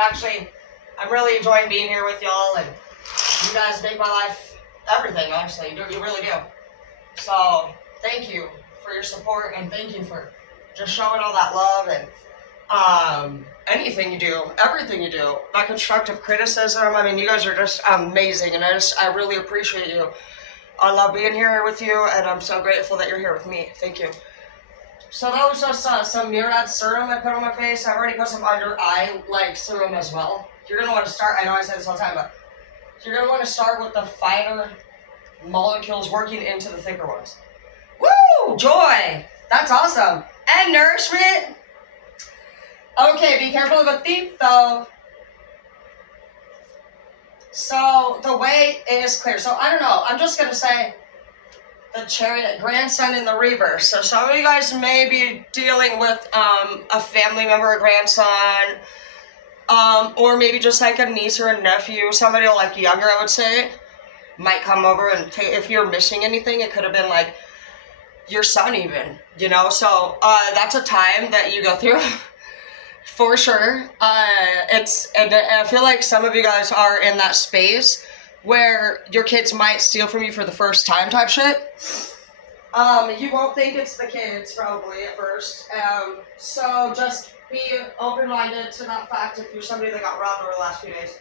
I'm really enjoying being here with y'all, and you guys make my life everything, honestly. You really do. So, thank you for your support, and thank you for just showing all that love, and anything you do, everything you do, that constructive criticism. I mean, you guys are just amazing, and I really appreciate you. I love being here with you, and I'm so grateful that you're here with me. Thank you. So that was just some Murad serum I put on my face. I already put some under eye serum as well. You're gonna want to start. I know I say this all the time, but you're gonna want to start with the finer molecules working into the thicker ones. Woo! Joy! That's awesome. And nourishment. Okay, be careful of a thief though. So the way is clear. So I don't know. I'm just gonna say the chariot, grandson in the reverse. So some of you guys may be dealing with a family member, a grandson, or maybe just like a niece or a nephew, somebody like younger, I would say, might come over and if you're missing anything, it could have been like your son even, you know. So that's a time that you go through. For sure. And I feel like some of you guys are in that space where your kids might steal from you for the first time type shit. You won't think it's the kids probably at first. So just be open-minded to that fact if you're somebody that got robbed over the last few days.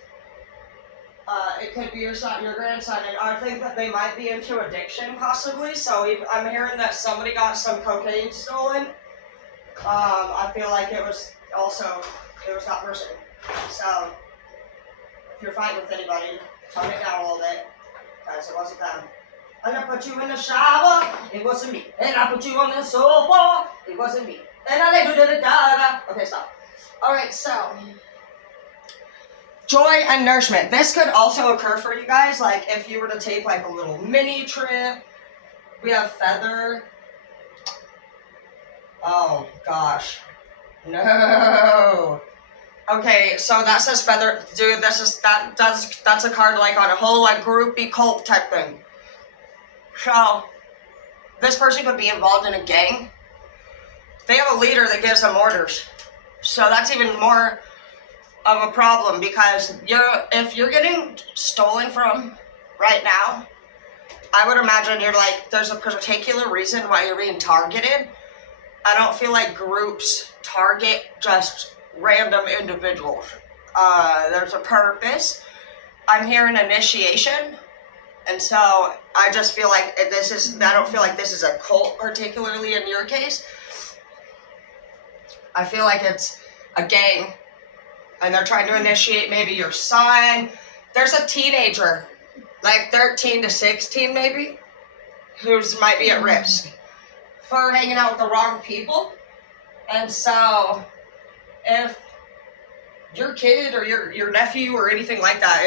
It could be your son, your grandson, and I think that they might be into addiction possibly. So I'm hearing that somebody got some cocaine stolen. I feel like it was that person. So if you're fighting with anybody, tone it down a little bit, because it wasn't them. And I put you in the shower, it wasn't me. And I put you on the sofa, it wasn't me. And I let you do the Okay, stop. Alright, so joy and nourishment. This could also occur for you guys, like if you were to take like a little mini trip. We have feather. Oh gosh. No. Okay, so that says feather. Dude, that's a card like on a whole like groupie cult type thing. So this person could be involved in a gang. They have a leader that gives them orders. So that's even more of a problem, because if you're getting stolen from right now, I would imagine you're like, there's a particular reason why you're being targeted. I don't feel like groups target just random individuals. There's a purpose. I'm hearing initiation. And so I just feel like I don't feel like this is a cult particularly in your case. I feel like it's a gang. And they're trying to initiate maybe your son. There's a teenager, like 13 to 16 maybe, who might be at risk for hanging out with the wrong people. And so if your kid or your nephew or anything like that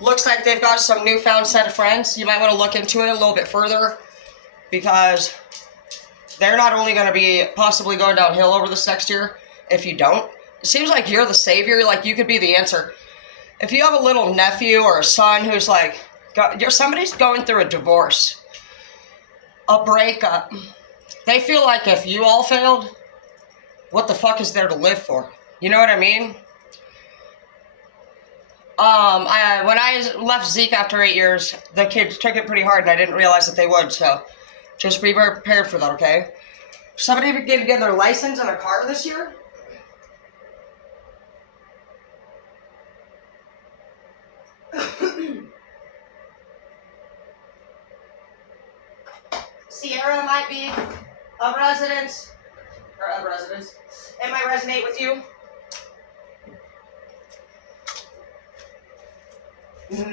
looks like they've got some newfound set of friends, you might want to look into it a little bit further, because they're not only going to be possibly going downhill over this next year if you don't. It seems like you're the savior, like you could be the answer. If you have a little nephew or a son who's like, somebody's going through a divorce, a breakup, they feel like if you all failed, what the fuck is there to live for? You know what I mean? When I left Zeke after 8 years, the kids took it pretty hard, and I didn't realize that they would, so just be prepared for that, okay? Somebody did get their license in a car this year? Sierra might be a residence. It might resonate with you.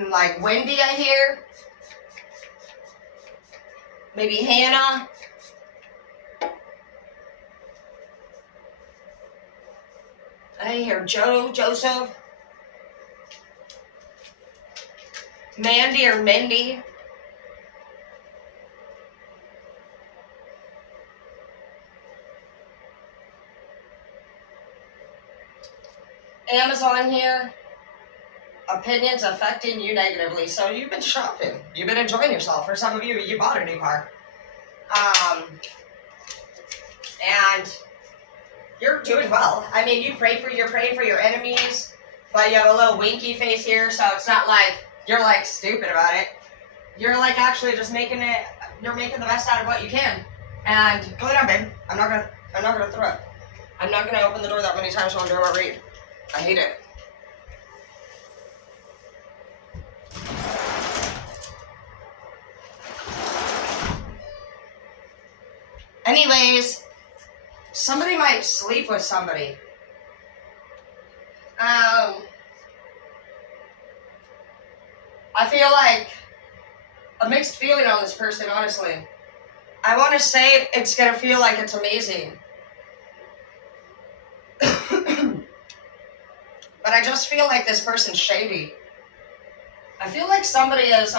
Like Wendy, I hear. Maybe Hannah. I hear Joseph. Mandy or Mindy. Amazon here. Opinions affecting you negatively. So you've been shopping. You've been enjoying yourself. For some of you, you bought a new car. And You're doing well. I mean, you're praying for your enemies, but you have a little winky face here, so it's not like you're like stupid about it. You're like actually just you're making the best out of what you can. And go down, babe. I'm not gonna throw it. I'm not gonna open the door that many times while I'm doing my read. I hate it. Anyways, somebody might sleep with somebody. I feel like a mixed feeling on this person, honestly. I want to say it's going to feel like it's amazing. But I just feel like this person's shady. I feel like somebody is,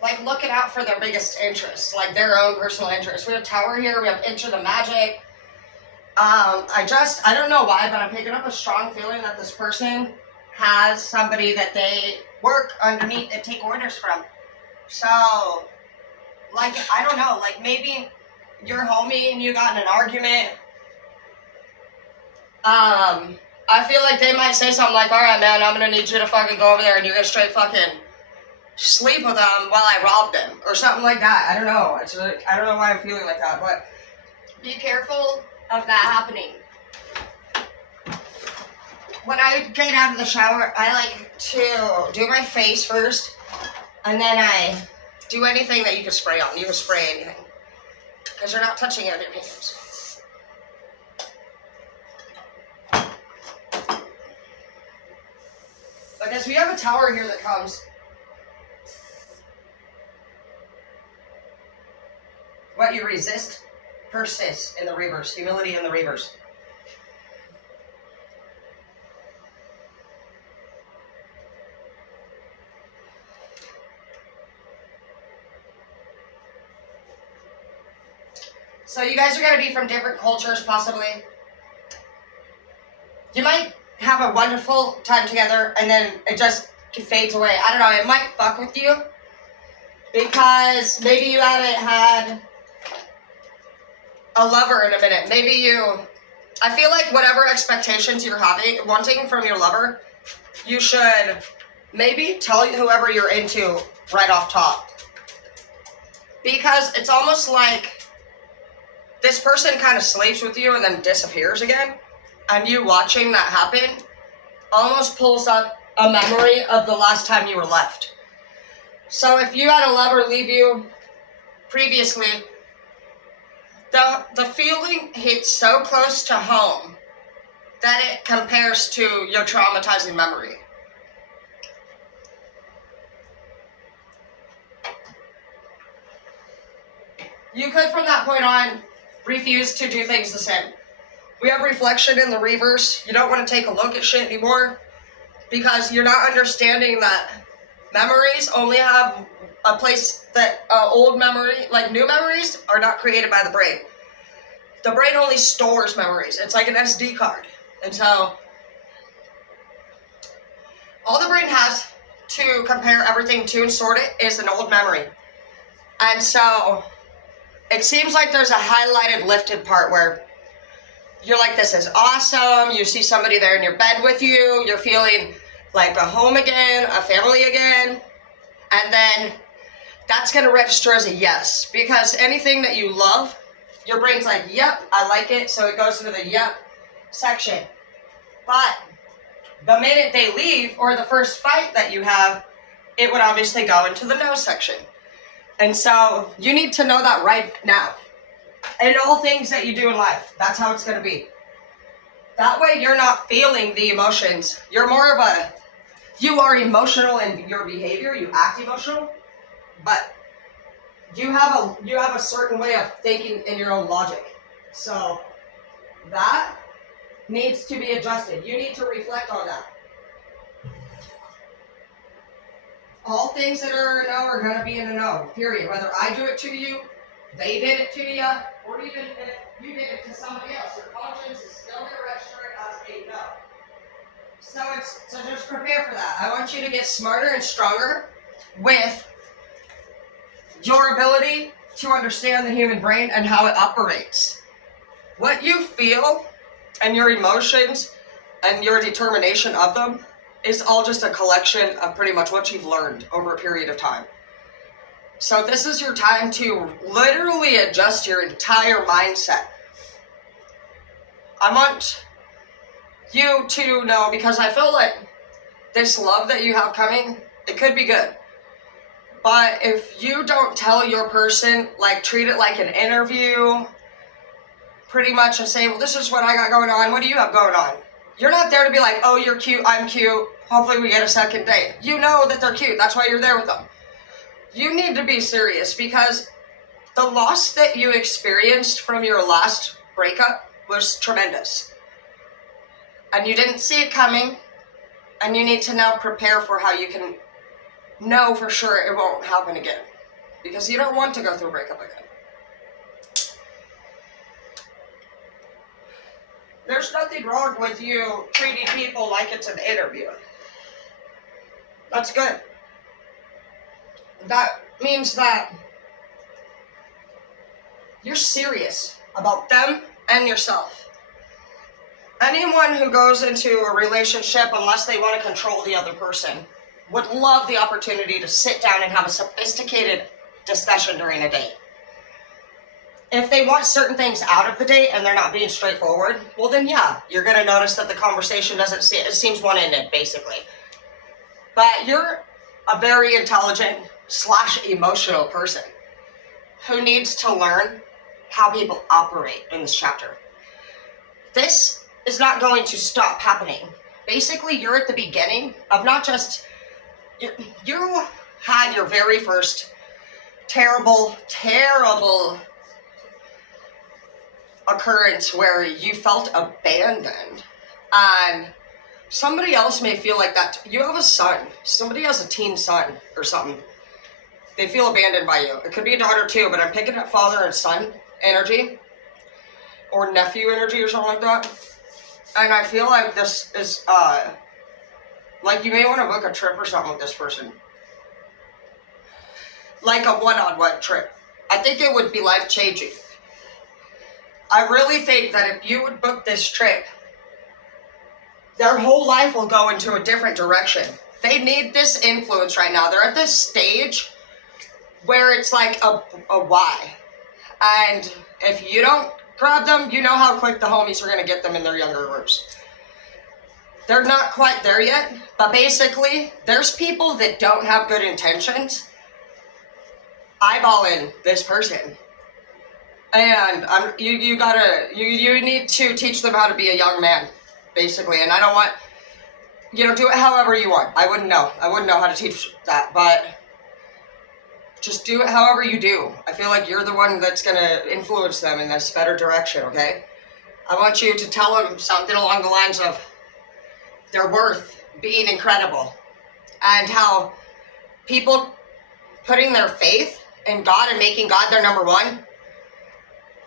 like looking out for their biggest interests, like their own personal interests. We have Tower here, we have Into the Magic. I don't know why, but I'm picking up a strong feeling that this person has somebody that they work underneath and take orders from. So, like, I don't know, like maybe you're homie and you got in an argument. I feel like they might say something like, all right, man, I'm gonna need you to fucking go over there and you're gonna straight fucking sleep with them while I rob them or something like that. I don't know. It's like, I don't know why I'm feeling like that, but be careful of that happening. When I get out of the shower, I like to do my face first, and then I do anything that you can spray on. You can spray anything, because you're not touching other hands. Because we have a tower here that comes. What you resist persists in the reverse. Humility in the reverse. So you guys are going to be from different cultures, possibly. You might have a wonderful time together, and then it just fades away. I don't know, it might fuck with you, because maybe you haven't had a lover in a minute. I feel like whatever expectations you're wanting from your lover, you should maybe tell whoever you're into right off top. Because it's almost like this person kind of sleeps with you and then disappears again, and you watching that happen almost pulls up a memory of the last time you were left. So if you had a lover leave you previously, the feeling hits so close to home that it compares to your traumatizing memory. You could, from that point on, refuse to do things the same. We have reflection in the reverse. You don't want to take a look at shit anymore, because you're not understanding that memories only have a place that old memory, like new memories, are not created by the brain. The brain only stores memories. It's like an SD card. And so all the brain has to compare everything to and sort it is an old memory. And so it seems like there's a highlighted, lifted part where you're like, this is awesome. You see somebody there in your bed with you. You're feeling like a home again, a family again. And then that's going to register as a yes, because anything that you love, your brain's like, yep, I like it. So it goes into the yep section. But the minute they leave, or the first fight that you have, it would obviously go into the no section. And so you need to know that right now. In all things that you do in life, that's how it's going to be. That way you're not feeling the emotions. You're more of you are emotional in your behavior, you act emotional, but you have a certain way of thinking in your own logic. So that needs to be adjusted. You need to reflect on that. All things that are a no are going to be in a no, period. Whether I do it to you, they did it to you, or even if you did it to somebody else, your conscience is still going to register it as a no. So just prepare for that. I want you to get smarter and stronger with your ability to understand the human brain and how it operates. What you feel and your emotions and your determination of them is all just a collection of pretty much what you've learned over a period of time. So this is your time to literally adjust your entire mindset. I want you to know, because I feel like this love that you have coming, it could be good. But if you don't tell your person, like treat it like an interview, pretty much, and say, well, this is what I got going on, what do you have going on? You're not there to be like, oh, you're cute, I'm cute, hopefully we get a second date. You know that they're cute, that's why you're there with them. You need to be serious, because the loss that you experienced from your last breakup was tremendous. And you didn't see it coming, and you need to now prepare for how you can know for sure it won't happen again. Because you don't want to go through a breakup again. There's nothing wrong with you treating people like it's an interview. That's good. That means that you're serious about them and yourself. Anyone who goes into a relationship, unless they want to control the other person, would love the opportunity to sit down and have a sophisticated discussion during a date. If they want certain things out of the date and they're not being straightforward, well then yeah, you're going to notice that the conversation it seems one-ended basically. But you're a very intelligent / emotional person who needs to learn how people operate in this chapter. This is not going to stop happening. Basically, you're at the beginning of not just, you had your very first terrible occurrence where you felt abandoned, and somebody else may feel like that. You have a son, somebody has a teen son or something, they feel abandoned by you. It could be a daughter too, but I'm picking up father and son energy or nephew energy or something like that. And I feel like this is like you may want to book a trip or something with this person, like a one-on-one trip. I think it would be life-changing. I really think that if you would book this trip, their whole life will go into a different direction. They need this influence right now. They're at this stage where it's like a why. And if you don't grab them, you know how quick the homies are going to get them in their younger groups. They're not quite there yet, but basically, there's people that don't have good intentions eyeballing this person. And you need to teach them how to be a young man, basically. And I don't want, do it however you want. I wouldn't know how to teach that, but just do it however you do. I feel like you're the one that's going to influence them in this better direction, okay? I want you to tell them something along the lines of their worth being incredible, and how people putting their faith in God and making God their number one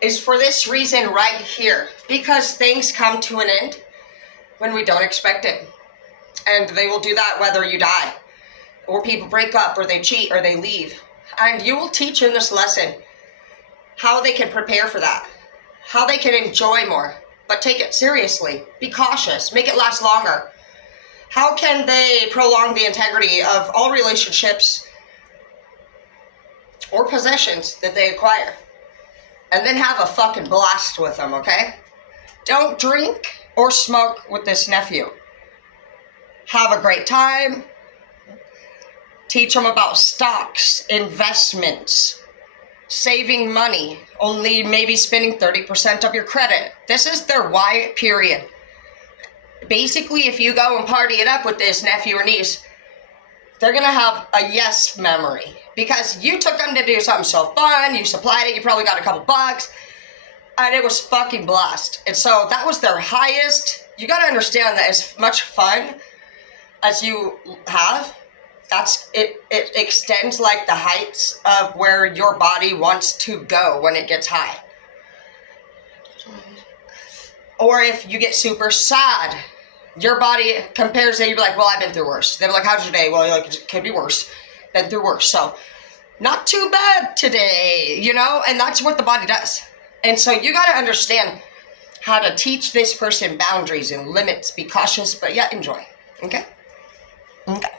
is for this reason right here. Because things come to an end when we don't expect it. And they will do that whether you die, or people break up, or they cheat, or they leave. And you will teach in this lesson how they can prepare for that, how they can enjoy more, but take it seriously. Be cautious, make it last longer. How can they prolong the integrity of all relationships or possessions that they acquire? And then have a fucking blast with them, okay? Don't drink or smoke with this nephew. Have a great time. Teach them about stocks, investments, saving money, only maybe spending 30% of your credit. This is their why period. Basically, if you go and party it up with this nephew or niece, they're going to have a yes memory. Because you took them to do something so fun, you supplied it, you probably got a couple bucks, and it was fucking blast. And so that was their highest. You got to understand that as much fun as you have, it extends like the heights of where your body wants to go when it gets high. Or if you get super sad, your body compares it, you're like, well, I've been through worse. They're like, how's your day? Well, you're like, it could be worse. Been through worse. So not too bad today, you know, and that's what the body does. And so you got to understand how to teach this person boundaries and limits, be cautious, but yet enjoy. Okay? Okay.